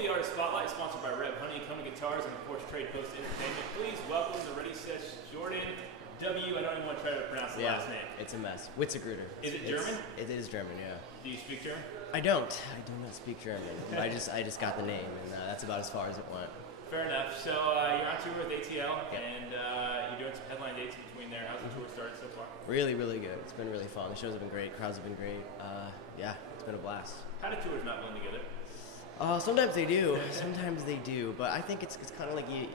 the Artist Spotlight, sponsored by Rev Honeycomb Guitars and, of course, Trade Post Entertainment. Please welcome the Ready Set Jordan W. I don't even want to try to pronounce the last name. It's a mess. Witzigreuter. Is it German? It is German, yeah. Do you speak German? I don't. I do not speak German. I just got the name, and that's about as far as it went. Fair enough. So you're on tour with ATL, and you're doing some headline dates in between there. How's the tour started so far? Really, really good. It's been really fun. The shows have been great. Crowds have been great. Yeah, it's been a blast. How do tours not blend together? Sometimes they do. Sometimes they do. But I think it's kind of like you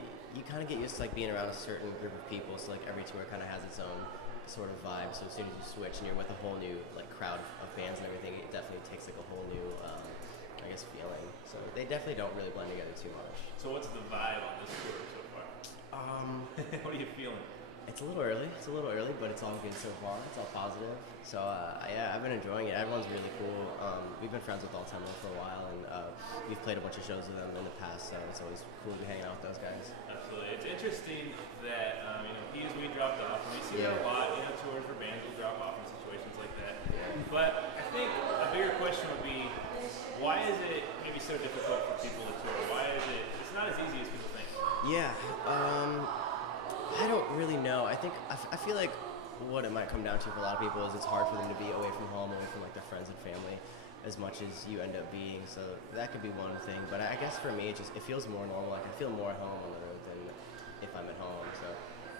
kind of get used to like being around a certain group of people. So like every tour kind of has its own sort of vibe. So as soon as you switch and you're with a whole new like crowd of bands and everything, it definitely takes like a whole new I guess feeling. So they definitely don't really blend together too much. So what's the vibe on this tour so far? What are you feeling? It's a little early. But it's all good so far. It's all positive. So yeah, I've been enjoying it. Everyone's really cool. We've been friends with Optimism for a while, and we've played a bunch of shows with them in the past. So it's always cool to be hanging out with those guys. Absolutely. It's interesting that we dropped off, and we see that a lot. Tours for bands will drop off in situations like that. Yeah. But I think a bigger question would be, why is it maybe so difficult for people to tour? Why is it? It's not as easy as people think. Yeah. I don't really know. I think I feel like what it might come down to for a lot of people is it's hard for them to be away from home, away from like their friends and family, as much as you end up being. So that could be one thing. But I guess for me, it feels more normal. Like I feel more at home on the road than if I'm at home. So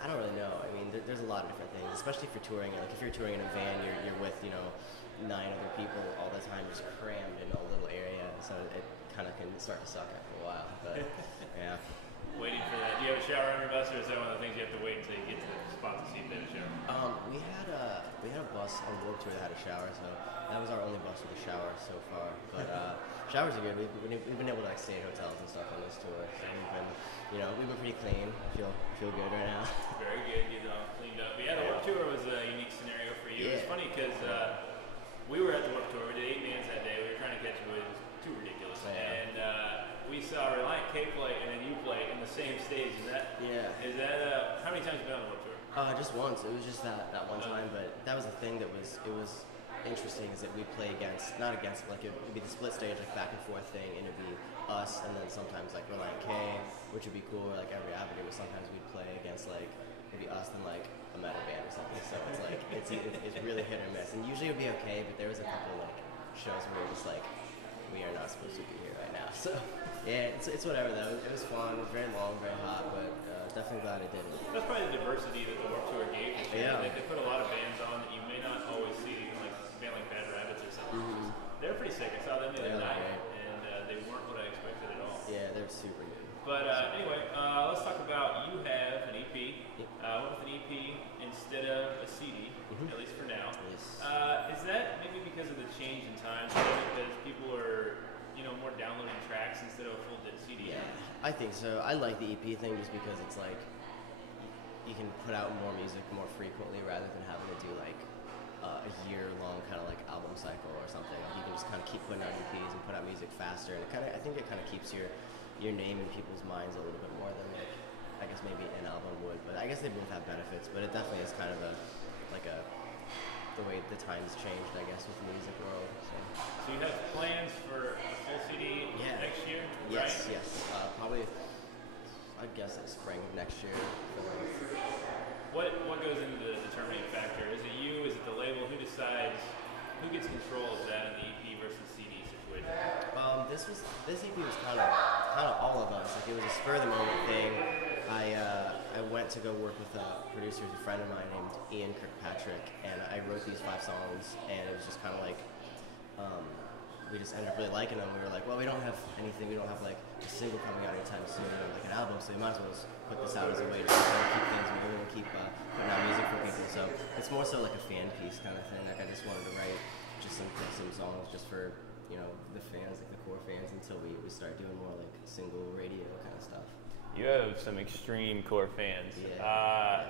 I don't really know. I mean, there's a lot of different things, especially if you're touring. Like if you're touring in a van, you're with 9 other people all the time, just crammed in a little area. So it kind of can start to suck after a while. But yeah. Waiting for that. Do you have a shower on your bus, or is that one of the things you have to wait until you get to the spot to see if they have a shower? We had a bus on Warped Tour that had a shower, so that was our only bus with a shower so far. But showers are good. We've been able to like stay at hotels and stuff on this tour. So we've been pretty clean. I feel good right now. Very good. Get it all cleaned up. But yeah, the Warped Tour was a unique scenario for you. Yeah. It's funny because we were at the Warped Tour. We did 8 bands that day. We were trying to catch you. It was too ridiculous. Yeah. And we saw Reliant K play and then you play in the same stage. Is that how many times have you been on the Warped Tour? Just once. It was just that one time, but that was the thing that was interesting is that we play not against like it would be the split stage like back and forth thing, and it'd be us and then sometimes like Reliant K, which would be cool, or like Every Avenue, but sometimes we'd play against like maybe us and like a metal band or something. So it's like it's really hit or miss, and usually it would be okay, but there was a couple like shows where it was like we are not supposed to be here right now. So yeah, it's whatever though. It was fun. It was very long, very hot, but definitely glad it didn't. That's probably the diversity that the Warped Tour gave this year. Yeah. They put a lot of bands on that you may not always see, like a band like Bad Rabbits or something. Mm-hmm. They're pretty sick. I saw them the other night, great. and they weren't what I expected at all. Yeah, they're super good. But anyway, let's talk about you have an EP. Went with an EP instead of a CD, at least for now. Yes. Is that maybe because of the change in times, because people are more downloading tracks instead of a full CD? Yeah, I think so. I like the EP thing just because it's like you can put out more music more frequently rather than having to do like a year-long kind of like album cycle or something. Like you can just kind of keep putting out EPs and put out music faster, and I think it kind of keeps your name in people's minds a little bit more than like I guess maybe an album would. But I guess they both have benefits, but it definitely is kind of the way the times changed, I guess, with the music world. So you have plans for a full CD next year, right? Yes. Probably, I guess, like spring of next year. What goes into the determining factor? Is it you? Is it the label? Who decides? Who gets control of that in the EP versus CD situation? This EP was kind of all of us. Like it was a spur of the moment thing. I went to go work with a producer who's a friend of mine named Ian Kirkpatrick, and I wrote these 5 songs, and it was just kind of like we just ended up really liking them. We were like, well, we don't have anything. We don't have like a single coming out anytime soon, or like an album, so we might as well just put this out as a way to keep things moving and keep putting out music for people. So it's more so like a fan piece kind of thing. Like I just wanted to write just some songs just for the fans, like the core fans, until we start doing more like single radio kind of stuff. You have some extreme core fans. Yeah.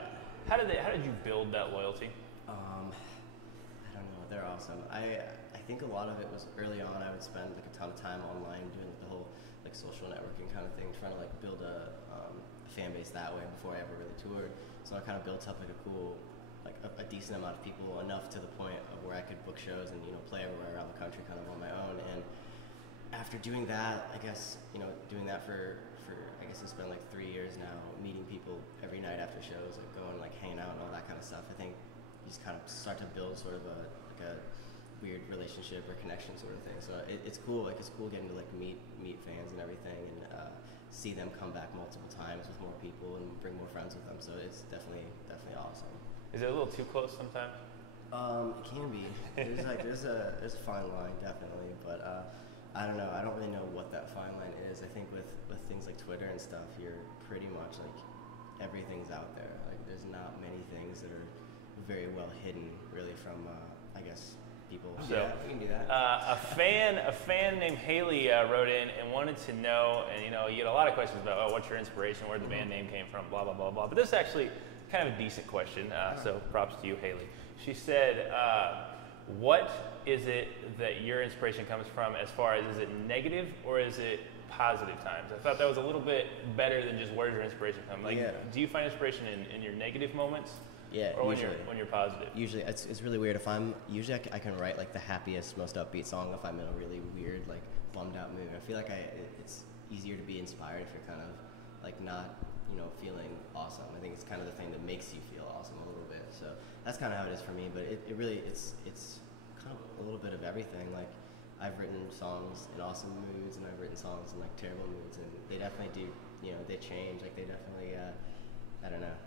How did you build that loyalty? I don't know. They're awesome. I think a lot of it was early on. I would spend like a ton of time online doing the whole like social networking kind of thing, trying to like build a fan base that way before I ever really toured. So I kind of built up like a cool, like a decent amount of people, enough to the point of where I could book shows and play everywhere around the country kind of on my own. And after doing that, I guess, doing that for I guess it's been like 3 years now, meeting people every night after shows, like going, like hanging out and all that kind of stuff. I think you just kind of start to build sort of a weird relationship or connection sort of thing. So it's cool. Like it's cool getting to like meet fans and everything, and see them come back multiple times with more people and bring more friends with them. So it's definitely awesome. Is it a little too close sometimes? It can be. There's a fine line definitely, but I don't know. I don't really know what that fine line is. I think with things like Twitter and stuff, you're pretty much like everything's out there. Like there's not many things that are very well hidden, really, from I guess people. So yeah, we can do that. A fan named Haley wrote in and wanted to know, and you get a lot of questions about what's your inspiration, where the band name came from, blah blah blah blah. But this is actually kind of a decent question. So props to you, Haley. She said, what is it that your inspiration comes from, as far as is it negative or is it positive times? I thought that was a little bit better than just where's your inspiration come. Like, do you find inspiration in your negative moments? Yeah, or usually. when you're positive? Usually, it's really weird. If I'm usually I can write like the happiest, most upbeat song if I'm in a really weird, like bummed out mood. I feel like it's easier to be inspired if you're kind of like not feeling awesome. I think it's kind of the thing that makes you feel awesome a little bit. So that's kind of how it is for me. But it really it's kind of a little bit of everything. Like I've written songs in awesome moods and I've written songs in like terrible moods, and they definitely do. They change. Like they definitely I don't know.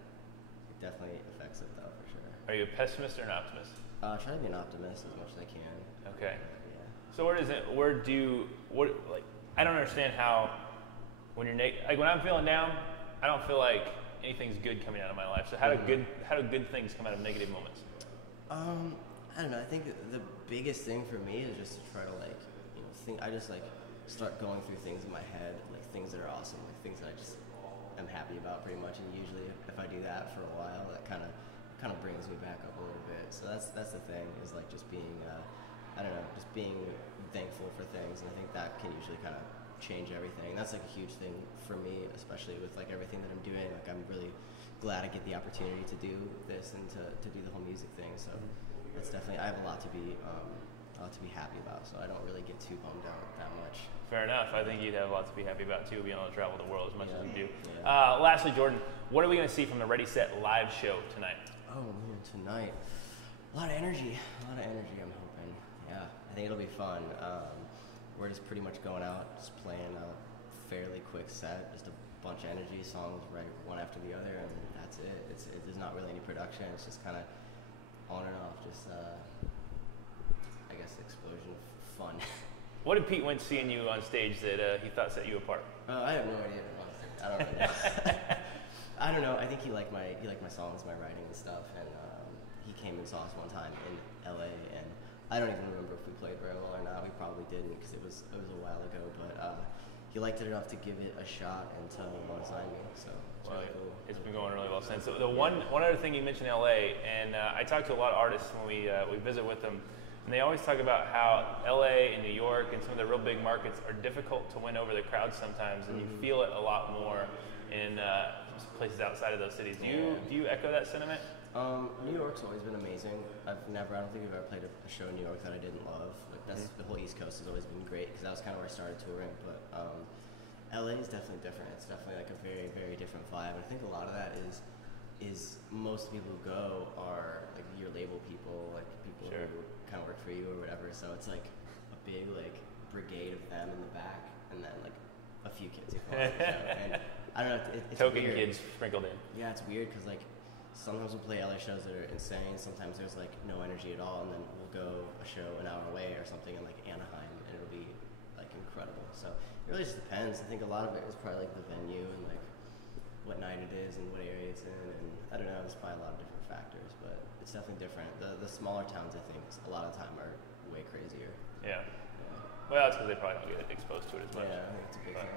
It definitely affects it though, for sure. Are you a pessimist or an optimist? Try to be an optimist as much as I can. Okay. Yeah. So I don't understand how when you're like when I'm feeling down, I don't feel like anything's good coming out of my life. So how do good things come out of negative moments? I don't know. I think the biggest thing for me is just to try to think. I just start going through things in my head, like things that are awesome, like things that I just am happy about pretty much. And usually, if I do that for a while, that kind of brings me back up a little bit. So that's the thing, is like just being just being thankful for things, and I think that can usually kind of change everything. That's like a huge thing for me, especially with like everything that I'm doing. Like I'm really glad I get the opportunity to do this and to do the whole music thing. So it's definitely, I have a lot to be happy about. So I don't really get too bummed out that much. Fair enough. I think you'd have a lot to be happy about too, being able to travel the world as much as you do. Yeah. Lastly, Jordan, what are we going to see from the Ready Set live show tonight? Oh man, tonight, a lot of energy. I'm hoping. Yeah, I think it'll be fun. We're just pretty much going out, just playing a fairly quick set, just a bunch of energy songs right one after the other, and that's it. There's not really any production. It's just kind of on and off, just I guess explosion of fun. What did Pete Wentz see in you on stage that he thought set you apart? I have no idea. I don't really know. I don't know. I think he liked my songs, my writing and stuff, and he came and saw us one time in LA, and I don't even remember if we played very well or not. We probably didn't, because it was a while ago. But he liked it enough to give it a shot and to want to sign me. So really cool. It's been going really well since. So the one other thing you mentioned, LA, and I talk to a lot of artists when we visit with them, and they always talk about how LA and New York and some of the real big markets are difficult to win over the crowd sometimes, and you feel it a lot more in places outside of those cities. Do you echo that sentiment? New York's always been amazing. I don't think I've ever played a show in New York that I didn't love. Like the whole East Coast has always been great, because that was kind of where I started touring. But LA is definitely different. It's definitely like a very, very different vibe. And I think a lot of that is most people who go are like your label people, like people who kind of work for you or whatever. So it's like a big like brigade of them in the back, and then like a few kids who come on the show. And I don't know. It's token weird. Kids sprinkled in. Yeah, it's weird because like sometimes we'll play LA shows that are insane. Sometimes there's like no energy at all, and then we'll go a show an hour away or something in like Anaheim, and it'll be like incredible. So it really just depends. I think a lot of it is probably like the venue and like what night it is and what area it's in, and I don't know. There's probably a lot of different factors, but it's definitely different. The smaller towns, I think, a lot of the time are way crazier. Yeah. Well, that's because they probably don't get exposed to it as much. Yeah, I think it's a big thing.